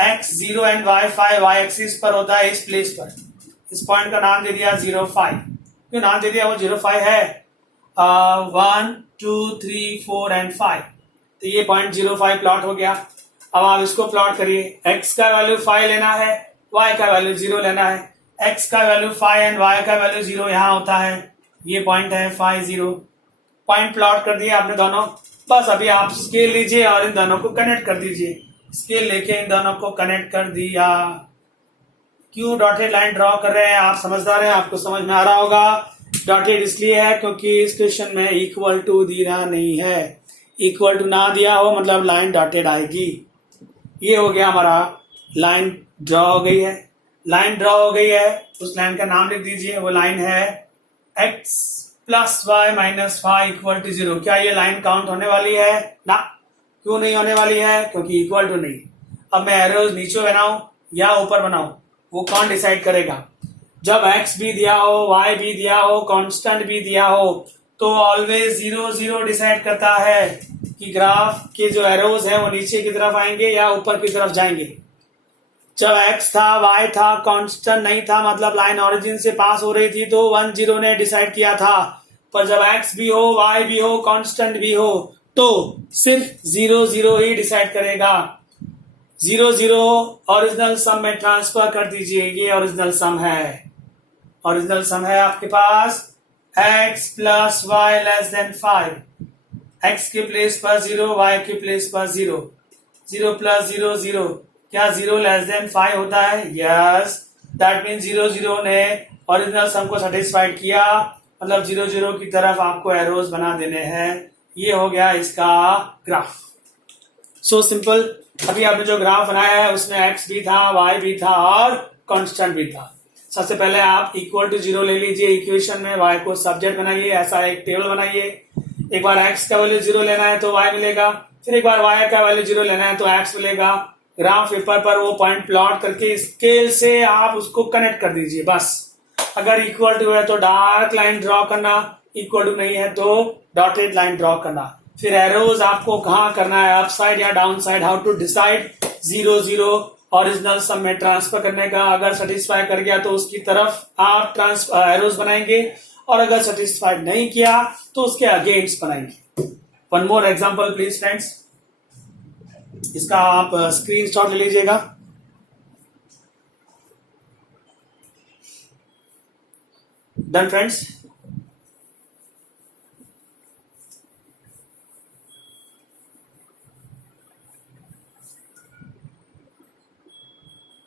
x0 and y5 y axis पर होता है, इस प्लेस पर. इस पॉइंट का नाम दे दिया 0,5. क्यों नाम दे दिया, वो 0,5 है. 1 2 3 4 एंड 5. तो ये पॉइंट 0,5 प्लॉट हो गया. अब आप इसको प्लॉट करिए. x का वैल्यू 5 लेना है, y का वैल्यू 0 लेना है. x का वैल्यू 5 एंड y का वैल्यू 0 यहाँ होता है. ये पॉइंट है 5 0. पॉइंट प्लॉट कर दिया आपने दोनों. बस अभी आप स्केल लीजिए और इन दोनों को कनेक्ट कर दीजिए. स्केल लेके इन दोनों को कनेक्ट कर दिया. क्यों डॉटेड लाइन ड्रॉ कर रहे हैं, आप समझदार हैं, आपको समझ में आ रहा होगा. डॉटेड इसलिए है क्योंकि इस क्वेश्चन में इक्वल टू दिया नहीं है. इक्वल टू ना दिया हो मतलब लाइन डॉटेड आएगी. ये हो गया हमारा. लाइन ड्रॉ हो गई है. लाइन ड्रॉ हो गई है. उस लाइन का नाम लिख दीजिए. वो लाइन है x plus y -5 equal to 0. क्या ये लाइन काउंट होने वाली है ना. क्यों नहीं होने वाली है, क्योंकि इक्वल टू नहीं. अब मैं एरोज नीचे बनाऊं या ऊपर बनाऊं वो कौन डिसाइड करेगा. जब x भी दिया हो, y भी दिया हो, कांस्टेंट भी दिया हो तो ऑलवेज 0 0 डिसाइड करता है कि ग्राफ के जो एरोज हैं वो नीचे की तरफ आएंगे या ऊपर की तरफ जाएंगे. जब x था, y था, कांस्टेंट नहीं था मतलब लाइन ओरिजिन से पास हो रही थी तो 1 0 ने डिसाइड किया था. पर जब x भी हो, y भी हो, कांस्टेंट भी हो तो सिर्फ 0 0 ही डिसाइड करेगा. 0 0 ओरिजिनल सम में ट्रांसफर कर दीजिए. ये ओरिजिनल सम है. ओरिजिनल सम है आपके पास x plus y less than 5. x के प्लेस पर 0, y के प्लेस पर 0. 0 प्लस 0 0. क्या 0 लेस देन 5 होता है. यस, दैट मीन 0 0 ने ओरिजिनल सम को सेटिस्फाइड किया. मतलब 0 0 की तरफ आपको एरोज बना देने हैं. ये हो गया इसका ग्राफ. So simple. अभी आपने जो ग्राफ बनाया है उसमें x भी था, y भी था और कांस्टेंट भी था. सबसे पहले आप इक्वल टू 0 ले लीजिए इक्वेशन में. y को सब्जेक्ट बनाइए. ऐसा एक टेबल बनाइए. एक बार x का वैल्यू 0 लेना है तो y मिलेगा. फिर एक बार y का वैल्यू 0 लेना है तो x मिलेगा. ग्राफ पेपर पर वो पॉइंट प्लॉट करके स्केल से आप उसको कनेक्ट कर दीजिए. बस अगर इक्वल टू है तो डार्क लाइन ड्रॉ करना, इक्वल टू नहीं है तो डॉटेड लाइन ड्रॉ करना. फिर एरोज आपको कहाँ करना है, अप साइड या down side. How to decide. 0 0 original sum में ट्रांसफर करने का. अगर सेटिस्फाई कर गया तो उसकी तरफ आप एरोज बनाएंगे और अगर सेटिस्फाइड नहीं किया तो उसके अगेंस्ट बनाएंगे. One more example please friends. इसका आप स्क्रीन शॉट ले लीजिएगा. Done friends.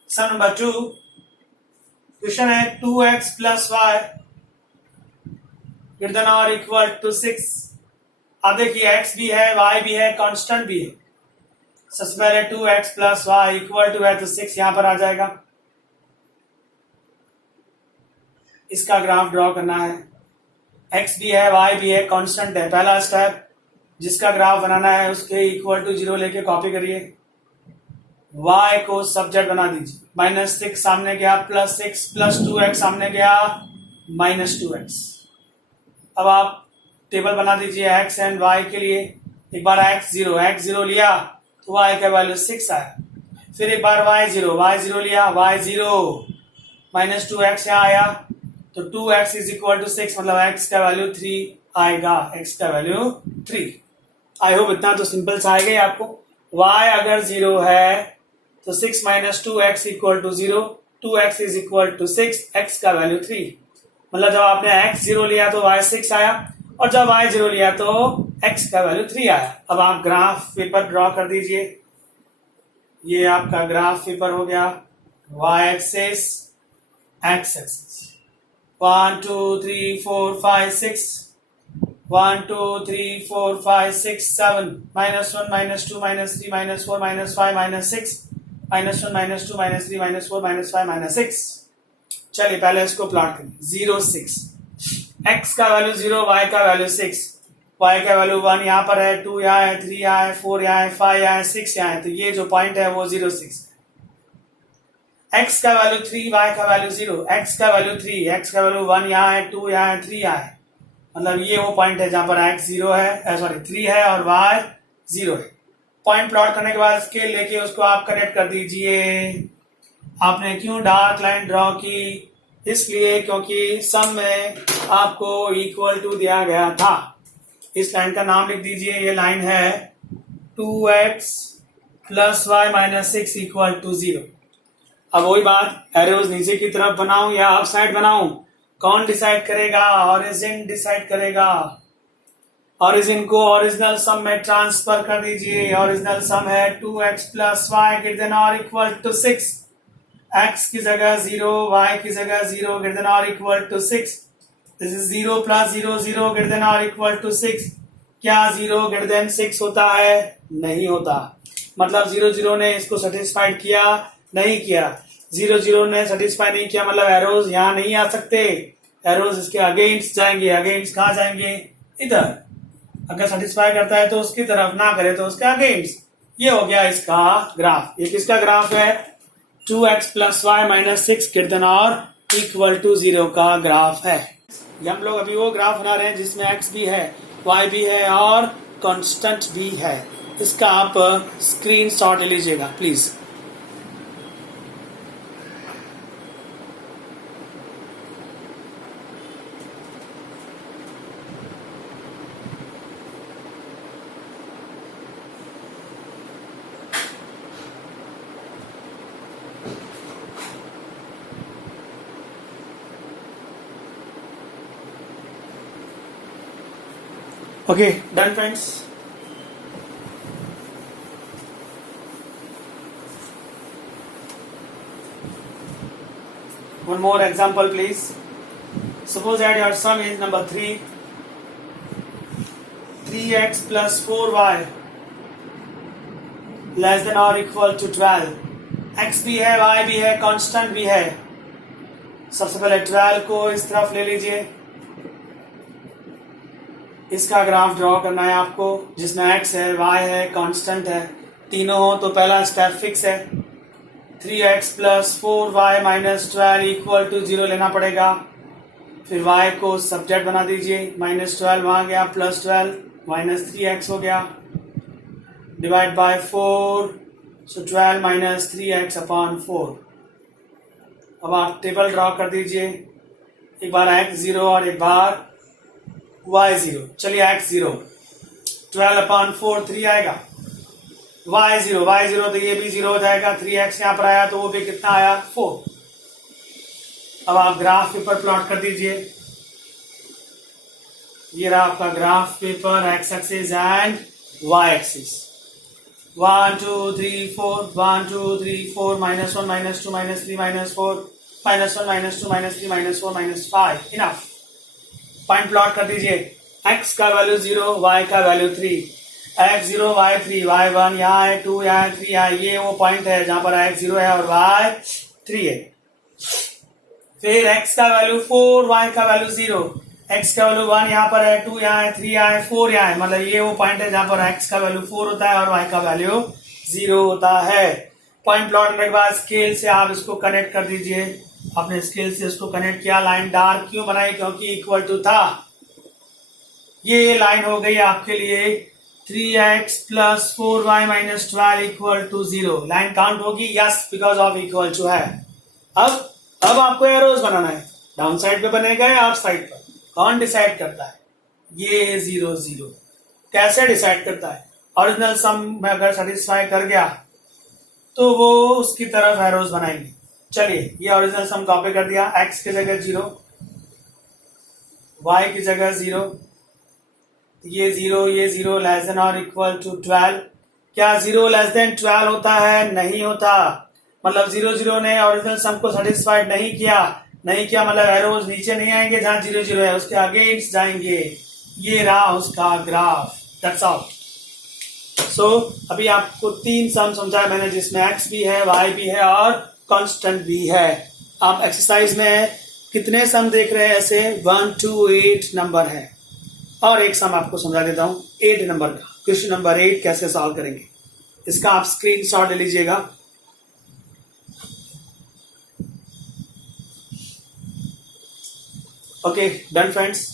Sum number 2. Question है 2x plus y greater than और इक्वल टू 6। अब देखिए x भी है, y भी है, कांस्टेंट भी है। सबसे पहले 2x plus Y equal to है तो 6 यहां पर आ जाएगा। इसका ग्राफ ड्रॉ करना है। x भी है, y भी है, कांस्टेंट है। पहला स्टेप, जिसका ग्राफ बनाना है उसके इक्वल टू 0 लेके कॉपी करिए। y को सब्जेक्ट बना दीजिए। -6 सामने गया, +6 प्लस 2x सामने गया, -2x। अब आप टेबल बना दीजिए x एंड y के लिए। एक बार x 0 लिया तो y का वैल्यू 6 आया। फिर एक बार y 0 लिया, y 0 -2x यहाँ आया तो 2x इज इक्वल टू 6, मतलब x का वैल्यू 3 आएगा। x का वैल्यू 3। आई होप इतना तो सिंपल सा आएगा ही आपको। y अगर 0 है तो 6 - 2x equal to 0, 2x is equal to 6, x का वैल्यू 3। मतलब जब आपने x 0 लिया तो y 6 आया, और जब y 0 लिया तो x का वैल्यू 3 आया। अब आप ग्राफ पेपर ड्रॉ कर दीजिए। ये आपका ग्राफ पेपर हो गया। y axis, x axis, 1 2 3 4 5 6, 1 2 3 4 5 6 7, -1 -2 -3 -4 -5 -6, -1 -2 -3 -4 -5 -6। चलिए पहले इसको प्लॉट करें। 0 6, x का वैल्यू 0, y का वैल्यू 6, y का वैल्यू 1 यहाँ पर है, 2 यहाँ है, 3 यहाँ है, 4 यहाँ है, 5 यहाँ है, 6 यहाँ है। तो ये जो पॉइंट है वो 0 6। x का वैल्यू 3, y का वैल्यू 0, x का वैल्यू 3, x का वैल्यू 1 यहाँ है, 2 यहाँ है, 3 यहाँ है। मतलब ये वो पॉइंट है जहां पर x 0 है, सॉरी 3 है और y 0 है। पॉइंट प्लॉट करने के बाद स्केल लेके उसको आप कनेक्ट कर दीजिए। आपने क्यों डार्क लाइन ड्रॉ की? इसलिए क्योंकि सम में आपको इक्वल टू दिया गया था। इस लाइन का नाम लिख दीजिए। ये लाइन है 2x plus y minus 6 equal to 0। अब वही बात, एरोज नीचे की तरफ बनाऊं या अप साइड बनाऊं? कौन डिसाइड करेगा? ओरिजिन डिसाइड करेगा। ओरिजिन को ओरिजिनल सम में ट्रांसफर कर दीजिए। ओरिजिनल सम है 2x plus y greater than और इक्वल टू 6। x की जगह 0, y की जगह 0 ग्रेटर देन और equal to 6। This is 0 plus 0 0 greater than और इक्वल टू 6। क्या 0 ग्रेटर देन 6 होता है? नहीं होता। मतलब 0 0 ने इसको सेटिस्फाइड किया? नहीं किया। 0 0 ने सेटिस्फाई नहीं किया, मतलब एरोज यहाँ नहीं आ सकते। एरोज इसके अगेंस्ट जाएंगे। अगेंस्ट कहाँ जाएंगे? इधर। अगर सेटिस्फाई करता है तो उसकी तरफ, ना करे तो उसके अगेंस्ट। ये हो गया इसका ग्राफ। ये किसका ग्राफ है? 2x plus y minus 6 greater than और इक्वल टू 0 का ग्राफ है। ये हम लोग अभी वो ग्राफ बना रहे हैं जिसमें x भी है, y भी है और कांस्टेंट भी है। इसका आप स्क्रीनशॉट ले लीजिएगा please. Okay, done friends. One more example please. Suppose that your sum is number 3, 3x plus 4y less than or equal to 12. x भी है, y भी है, कांस्टेंट भी है। सबसे पहले 12 को इस तरफ ले लीजिए। इसका ग्राफ ड्रॉ करना है आपको, जिसमें x है, y है, कांस्टेंट है। तीनों हो तो पहला स्टेप फिक्स है। 3x plus 4y minus 12 equal to 0 लेना पड़ेगा। फिर y को सब्जेक्ट बना दीजिए। -12 वहां गया, +12 -3x हो गया, divide by 4, so 12 minus 3x upon 4। अब आप टेबल ड्रॉ कर दीजिए। एक बार x 0 और एक बार y 0। चलिए x 0, 12 अपॉन 4 3 आएगा। y 0 तो ये भी 0 हो जाएगा। 3x यहाँ पर आया तो वो भी कितना आया? 4। अब आप ग्राफ पेपर प्लॉट कर दीजिए। ये रहा आपका graph paper, x axis and y axis. 1 2 3 4, 1 2 3 4, -1 -2 -3 -4, -1 -2 -3 -4 -5 enough. Point plot कर दीजिए। x का वैल्यू 0, y का वैल्यू 3, x 0 y 3 y 1 यहाँ है, 2 यहाँ है, 3 यहाँ है। ये वो पॉइंट है जहां पर x 0 है और y 3 है। फिर x का वैल्यू 4, y का वैल्यू 0, x का वैल्यू 1 यहाँ पर है, 2 यहाँ है, 3 यहाँ है, 4 यहाँ है। मतलब ये वो पॉइंट है जहां पर x का वैल्यू 4 होता है और y का वैल्यू 0 होता है। पॉइंट प्लॉट करने के बाद स्केल से आप इसको कनेक्ट कर दीजिए। अपने स्केल से इसको कनेक्ट किया। लाइन डार्क क्यों बनाई? क्योंकि इक्वल टू था। ये लाइन हो गई आपके लिए 3x plus 4y minus 12 equal to 0। Line count होगी? Yes, because of equal to है। अब आपको एरोज बनाना है। डाउन साइड पे बनेगा या अप साइड पर? कौन डिसाइड करता है? ये 0 0 कैसे डिसाइड करता है? ओरिजिनल सम में अगर सेटिस्फाई कर गया तो वो उसकी तरफ एरोज बनाएंगे। चलिए, ये ओरिजिनल सम कॉपी कर दिया। x की जगह 0, y की जगह 0, ये 0 लेस देन और इक्वल टू 12। क्या 0 लेस देन 12 होता है? नहीं होता। मतलब 0 0 ने ओरिजिनल सम को सेटिस्फाइड नहीं किया मतलब एरोज नीचे नहीं आएंगे जहां 0 0 है, उसके अगेंस्ट जाएंगे। ये रहा उसका ग्राफ। That's all. सो अभी आपको 3 सम समझाया मैंने, जिसमें x भी है, y भी है और कांस्टेंट भी है। आप एक्सरसाइज में कितने सम देख रहे हैं? ऐसे 1 to 8 नंबर है। और एक सम आपको समझा देता हूं 8 नंबर का। क्वेश्चन नंबर 8 कैसे सॉल्व करेंगे, इसका आप स्क्रीनशॉट ले लीजिएगा। Okay, done friends.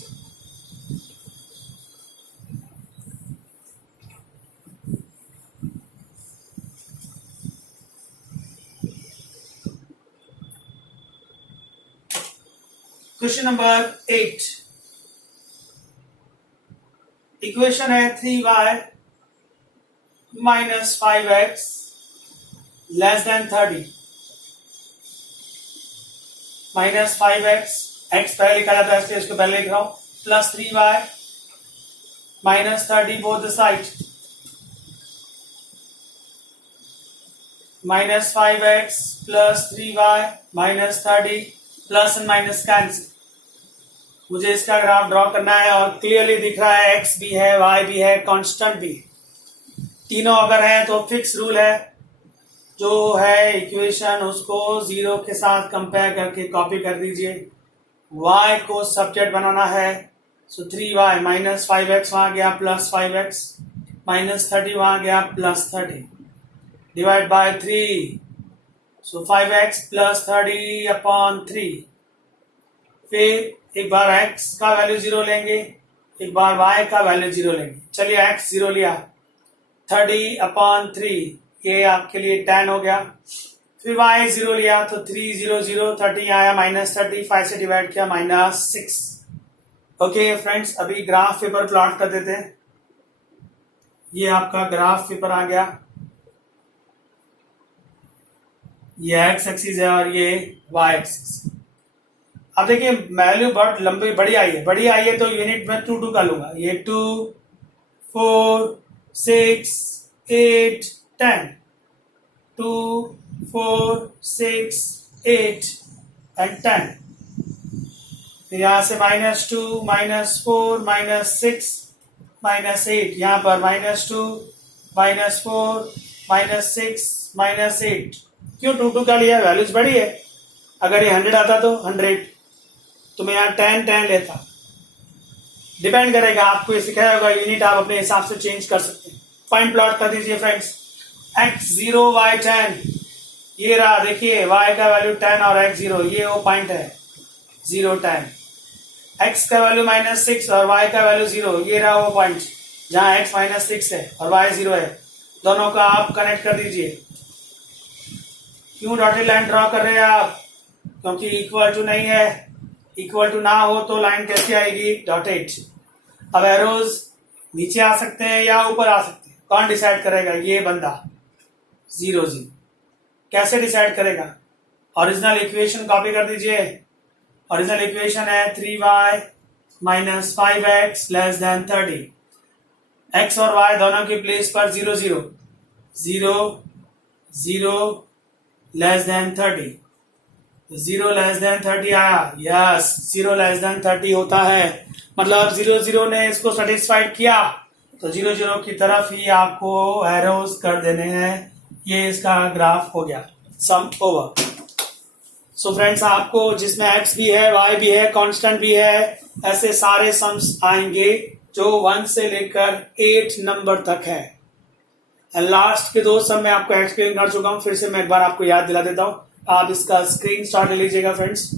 Question number 8, equation है 3y minus 5x less than 30। Minus 5x, x पहले लिखा जाता है इसलिए इसको पहले लिख रहा हूं, plus 3y minus 30 both the side, minus 5x plus 3y minus 30, plus and minus cancel. मुझे इसका ग्राफ ड्रॉ करना है और क्लियरली दिख रहा है x भी है, y भी है, कांस्टेंट भी। तीनों अगर है तो फिक्स रूल है, जो है इक्वेशन उसको 0 के साथ कंपेयर करके कॉपी कर दीजिए। y को सब्जेक्ट बनाना है, सो 3y माइनस 5x वहां गया, प्लस 5x माइनस 30 वहां गया, plus 30 divide by 3, so 5x plus 30 upon 3। फिर एक बार x का वैल्यू 0 लेंगे, एक बार y का वैल्यू 0 लेंगे। चलिए x 0 लिया, 30 अपॉन 3, ये आपके लिए 10 हो गया। फिर y 0 लिया तो 3 0 0, 30 आया, माइनस 30, 5 से डिवाइड किया, माइनस 6। ओके फ्रेंड्स, अभी ग्राफ पेपर प्लॉट कर देते हैं। ये आपका ग्राफ पेपर आ गया, ये x एक्सिस है और ये y एक्सिस। अब देखिए वैल्यू बहुत लंबी बड़ी आई है तो यूनिट में 2 2 का लूंगा। ये 2 4 6 8 10, 2 4 6 8 एंड 10। फिर यहां से -2 -4 -6 -8, यहां पर -2 -4 -6 -8। क्यों 2 2 का लिया? वैल्यूज बड़ी है। अगर ये 100 आता तो 100, तो मैं यहाँ 10 10 लेता। डिपेंड करेगा, आपको ये सिखाया होगा, यूनिट आप अपने हिसाब से चेंज कर सकते हैं। पॉइंट प्लॉट कर दीजिए फ्रेंड्स। x 0 y 10, ये रहा, देखिए y का वैल्यू 10 और x 0, ये वो पॉइंट है 0 10। x का वैल्यू -6 और y का वैल्यू 0, ये रहा वो पॉइंट जहां x -6 है और y 0 है। दोनों का आप कनेक्ट कर दीजिए। क्यों डॉटेड लाइन ड्रॉ कर रहे हैं आप? क्योंकि इक्वल टू नहीं है। इक्वल टू ना हो तो लाइन कैसे आएगी? डॉटेड। अब एरोज नीचे आ सकते हैं या ऊपर आ सकते हैं, कौन डिसाइड करेगा? ये बंदा 0 0। कैसे डिसाइड करेगा? ओरिजिनल इक्वेशन कॉपी कर दीजिए। ओरिजिनल इक्वेशन है 3y minus 5x less than 30। x और y दोनों की प्लेस पर 0 0 0 0 लेस देन 30। तो 0<30 आया। यस, 0<30 होता है, मतलब 0 ने इसको सेटिस्फाइड किया तो 0 की तरफ ही आपको एरोज कर देने हैं। ये इसका ग्राफ हो गया, सम ओवर। सो फ्रेंड्स, आपको जिसमें x भी है, y भी है, कांस्टेंट भी है, ऐसे सारे सम्स आएंगे जो 1 से लेकर 8 नंबर तक है। लास्ट के 2 सम में आपको एक्सप्लेन कर चुका हूं, फिर से मैं एक बार आपको याद दिला देता हूं। आप इसका स्क्रीन शॉट ले लीजिएगा friends.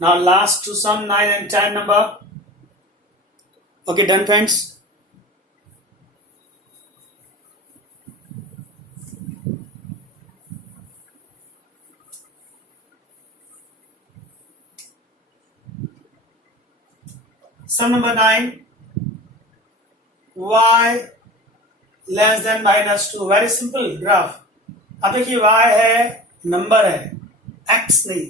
Now last two sum 9 and 10 number. Okay, done friends. Sum number 9, y less than -2। Very simple graph. अब देखिए, y है, नंबर है, x नहीं।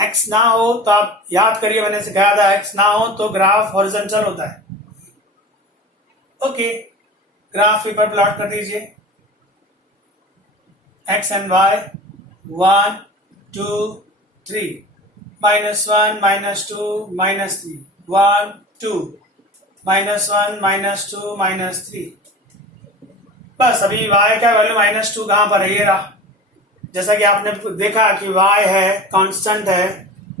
x ना हो तो आप याद करिए, मैंने सिखाया था, x ना हो तो ग्राफ हॉरिजॉन्टल होता है। ओके, ग्राफ पेपर प्लॉट कर दीजिए। x and y 1 2 3 -1 -2 -3 1 2 -1 -2 -3। बस अभी y का वैल्यू -2 कहां पर है? ये रहा। जैसा कि आपने देखा कि y है, कांस्टेंट है,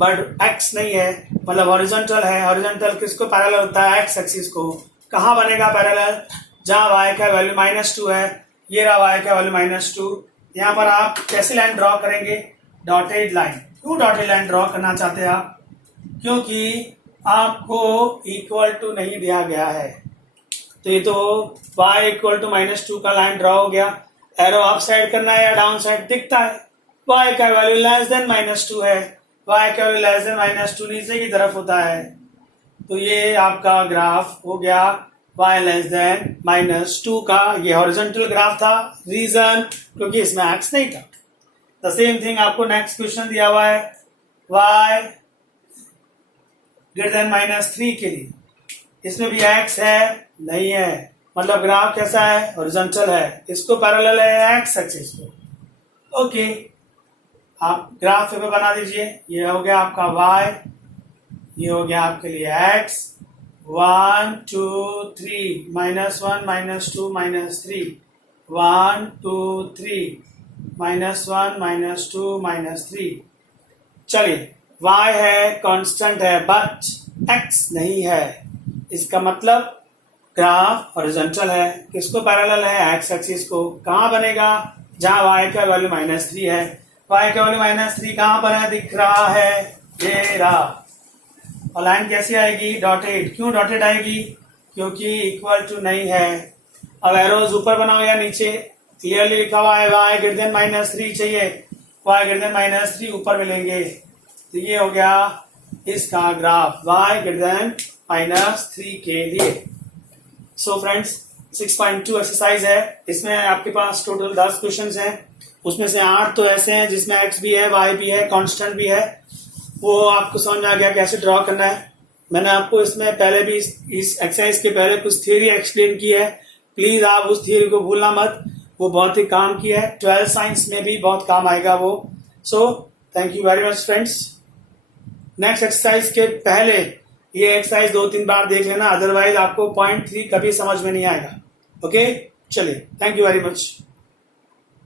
बट x नहीं है, मतलब हॉरिजॉन्टल है। हॉरिजॉन्टल किसको पैरेलल होता है? x एक्सिस को। कहां बनेगा पैरेलल? जहां y का वैल्यू -2 है। ये रहा y का वैल्यू -2। यहां पर आप कैसी लाइन ड्रॉ करेंगे? Dotted line. क्यों डॉटेड लाइन ड्रॉ करना चाहते हैं आप? क्योंकि आपको इक्वल टू नहीं दिया गया है। तो ये तो y इक्वल टू -2 का लाइन ड्रॉ हो गया। एरो अप साइड करना है या डाउन साइड दिखता है। y का वैल्यू लेस देन -2 है। y का वैल्यू लेस देन -2 नीचे की तरफ होता है। तो ये आपका ग्राफ हो गया y लेस देन -2 का। ये हॉरिजॉन्टल ग्राफ था। रीजन, क्योंकि इसमें x नहीं था। द सेम थिंग आपको नेक्स्ट क्वेश्चन दिया हुआ है y ग्रेटर देन -3 के लिए। इसमें भी x है? नहीं है, मतलब ग्राफ कैसा है? हॉरिजॉन्टल है। इसको पैरेलल है x एक्सिस को। ओके, आप ग्राफ पे बना दीजिए। ये हो गया आपका y, ये हो गया आपके लिए x। 1 2 3 -1 -2 -3 1 2 3 -1 -2 -3। चलिए, y है, कांस्टेंट है, बट x नहीं है। इसका मतलब ग्राफ हॉरिजॉन्टल है। किसको पैरेलल है? x एक्सिस को। कहां बनेगा? जहां y का वैल्यू -3 है। y का वैल्यू -3 कहां पर है? दिख रहा है, ये रहा। और लाइन कैसी आएगी? डॉटेड। क्यों डॉटेड आएगी? क्योंकि इक्वल टू नहीं है। अब एरोज ऊपर बनाओ या नीचे? क्लियरली लिखा हुआ है y ग्रेटर देन -3 चाहिए। y ग्रेटर देन -3 ऊपर मिलेंगे। तो ये हो गया इसका ग्राफ y ग्रेटर देन -3 के लिए। सो फ्रेंड्स, 6.2 एक्सरसाइज है। इसमें आपके पास टोटल 10 क्वेश्चंस हैं। उसमें से 8 तो ऐसे हैं जिसमें x भी है, y भी है, कांस्टेंट भी है। वो आपको समझ में आ गया कैसे ड्रॉ करना है। मैंने आपको इसमें पहले भी इस एक्सरसाइज के पहले कुछ थियरी एक्सप्लेन की है। प्लीज आप उस थियरी को भूलना मत, वो बहुत ही काम की है। 12 साइंस में भी बहुत काम आएगा वो। So thank you very much friends. Next exercise के पहले ये एक्सरसाइज 2-3 बार देख लेना, अदरवाइज आपको 0.3 कभी समझ में नहीं आएगा। ओके, चलिए, थैंक यू वेरी मच।